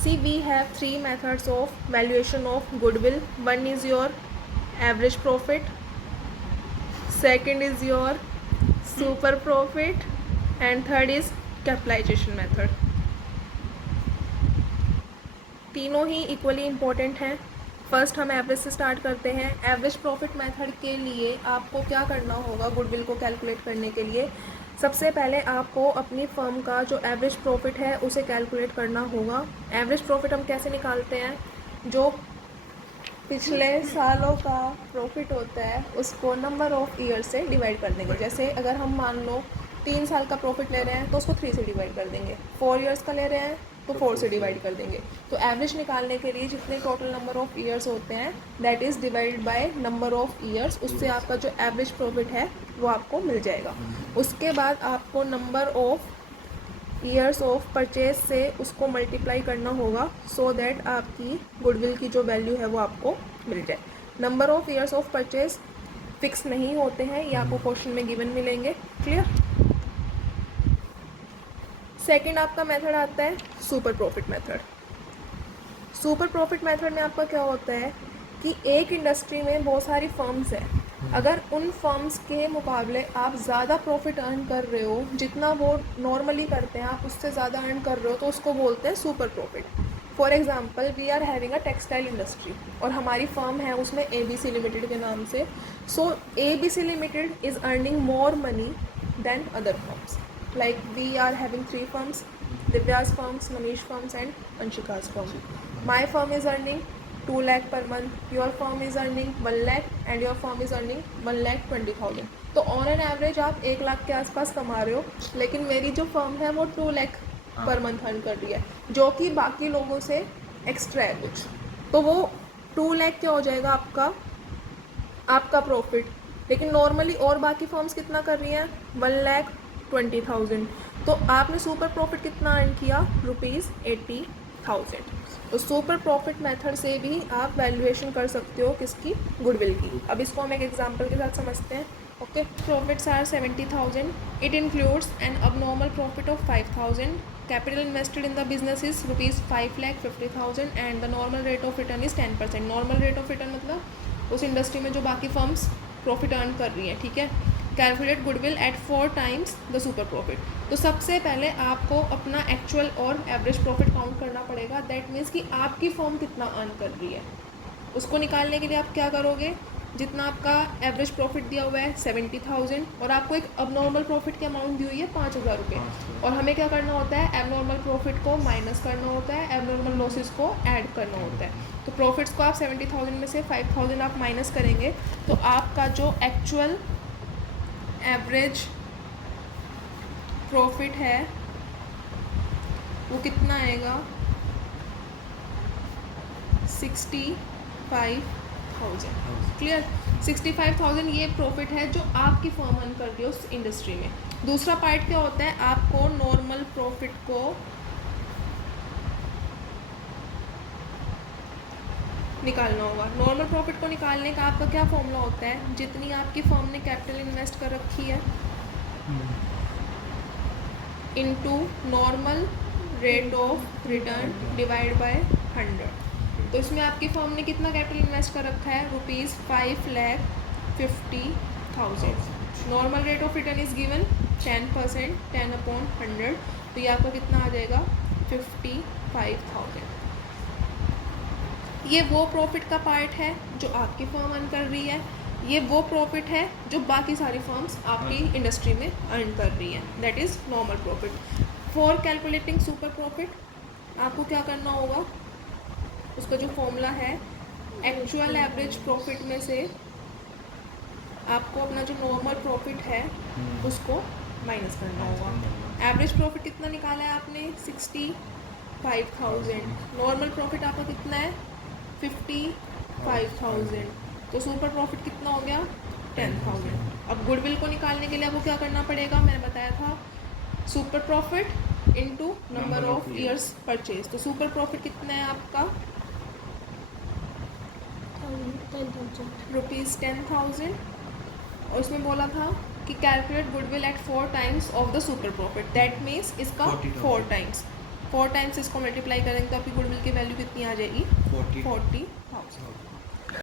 See, we have three methods of valuation of goodwill. One is your average profit, second is your super profit, and third is capitalization method. तीनों ही equally important हैं। First हम average से start करते हैं। Average profit method के लिए आपको क्या करना होगा गुडविल को कैलकुलेट करने के लिए? सबसे पहले आपको अपनी फर्म का जो एवरेज प्रॉफिट है उसे कैलकुलेट करना होगा। एवरेज प्रॉफिट हम कैसे निकालते हैं? जो पिछले सालों का प्रॉफिट होता है उसको नंबर ऑफ ईयर से डिवाइड कर देंगे। जैसे अगर हम मान लो 3 साल का प्रॉफिट ले रहे हैं तो उसको 3 से डिवाइड कर देंगे। 4 ईयर्स का ले रहे हैं तो 4 से डिवाइड कर देंगे। तो एवरेज निकालने के लिए जितने टोटल नंबर ऑफ ईयर्स होते हैं that is divide by number of years, उससे आपका जो एवरेज प्रॉफिट है वो आपको मिल जाएगा। उसके बाद आपको number of years of purchase से उसको मल्टीप्लाई करना होगा सो दैट आपकी गुडविल की जो वैल्यू है वो आपको मिल जाए। Number of years of purchase fix नहीं होते हैं, ये आपको क्वेश्चन में गिवन मिलेंगे। क्लियर? सेकंड आपका मेथड आता है super profit method. Super profit method में आपका क्या होता है कि एक इंडस्ट्री में बहुत सारी फर्म्स हैं, अगर उन फर्म्स के मुकाबले आप ज़्यादा प्रॉफिट अर्न कर रहे हो, जितना वो नॉर्मली करते हैं आप उससे ज़्यादा अर्न कर रहे हो, तो उसको बोलते हैं super profit. For example we are having a textile industry और हमारी फर्म है उसमें ABC लिमिटेड के नाम से। So ABC limited is earning more money than other firms. Like we are having 3 firms, दिव्या's firms, Manish firms and Anshika's firm. My firm is earning 2 lakh per month, your firm is earning 1 lakh and your firm is earning 1,20,000. तो on an average आप 1 लाख के आसपास कमा रहे हो, लेकिन मेरी जो फर्म है वो 2 लाख पर मंथ अर्न कर रही है, जो कि बाकी लोगों से एक्स्ट्रा है कुछ। तो वो 2 लाख क्या हो जाएगा आपका प्रॉफिट। लेकिन नॉर्मली और बाकी फर्म्स कितना कर रही हैं? 1,20,000। तो आपने सुपर प्रॉफिट कितना अर्न किया? ₹80,000। तो सुपर प्रॉफिट मेथड से भी आप वैल्यूएशन कर सकते हो किसकी? गुडविल की। अब इसको हम एक एग्जांपल के साथ समझते हैं। Okay, profits are 70,000। It includes an abnormal profit of 5,000। Capital invested in the business is ₹5,50,000 and the normal rate of return is 10%। Normal rate of return मतलब उस इंडस्ट्री में जो बाकी फर्म्स प्रॉफिट अर्न कर रही हैं, ठीक है। Calculate goodwill at 4 times the super profit. तो सबसे पहले आपको अपना एक्चुअल और एवरेज प्रॉफिट काउंट करना पड़ेगा। दैट मीन्स कि आपकी फर्म कितना अर्न कर रही है, उसको निकालने के लिए आप क्या करोगे? जितना आपका एवरेज प्रॉफिट दिया हुआ है 70,000 और आपको एक अबनॉर्मल प्रॉफिट की अमाउंट दी हुई है 5,000 रुपये, और हमें क्या करना होता है? एबनॉर्मल प्रॉफिट को माइनस करना होता है, एबनॉर्मल लॉसेस को ऐड करना होता है। तो प्रॉफिट्स को आप 70,000 में से 5,000 आप माइनस करेंगे तो आपका जो एक्चुअल एवरेज प्रॉफिट है वो कितना आएगा? 65,000। क्लियर? 65,000 ये प्रॉफिट है जो आपकी फर्म अर्न कर रही है उस इंडस्ट्री में। दूसरा पार्ट क्या होता है? आपको नॉर्मल प्रॉफिट को निकालना होगा। नॉर्मल प्रॉफिट को निकालने का आपका क्या फॉर्मूला होता है? जितनी आपकी फर्म ने कैपिटल इन्वेस्ट कर रखी है into normal rate of return divide by 100। तो इसमें आपकी फर्म ने कितना कैपिटल इन्वेस्ट कर रखा है? ₹5,50,000। Normal rate of return is given 10%, 10/100। तो ये आपका कितना आ जाएगा? 55,000। ये वो प्रॉफिट का पार्ट है जो आपकी फर्म अर्न कर रही है, ये वो प्रॉफिट है जो बाकी सारी फर्म्स आपकी इंडस्ट्री में अर्न कर रही हैं, that is normal profit. For calculating super profit आपको क्या करना होगा? उसका जो फॉर्मूला है एक्चुअल एवरेज प्रॉफिट में से आपको अपना जो नॉर्मल प्रॉफिट है उसको माइनस करना होगा। एवरेज प्रॉफिट कितना निकाला है आपने? 65,000। नॉर्मल प्रॉफिट आपका कितना है? 55,000। तो सुपर प्रॉफिट कितना हो गया? 10,000। अब गुडविल को निकालने के लिए आपको क्या करना पड़ेगा? मैंने बताया था super profit into number of years purchase. तो सुपर प्रॉफिट कितना है आपका? ₹10,000। और उसमें बोला था कि calculate goodwill at 4 times of the super profit, that means इसका 4 टाइम्स। 4 टाइम्स इसको मल्टीप्लाई करेंगे तो आपकी गुडविल की वैल्यू कितनी आ जाएगी? 40 40,000।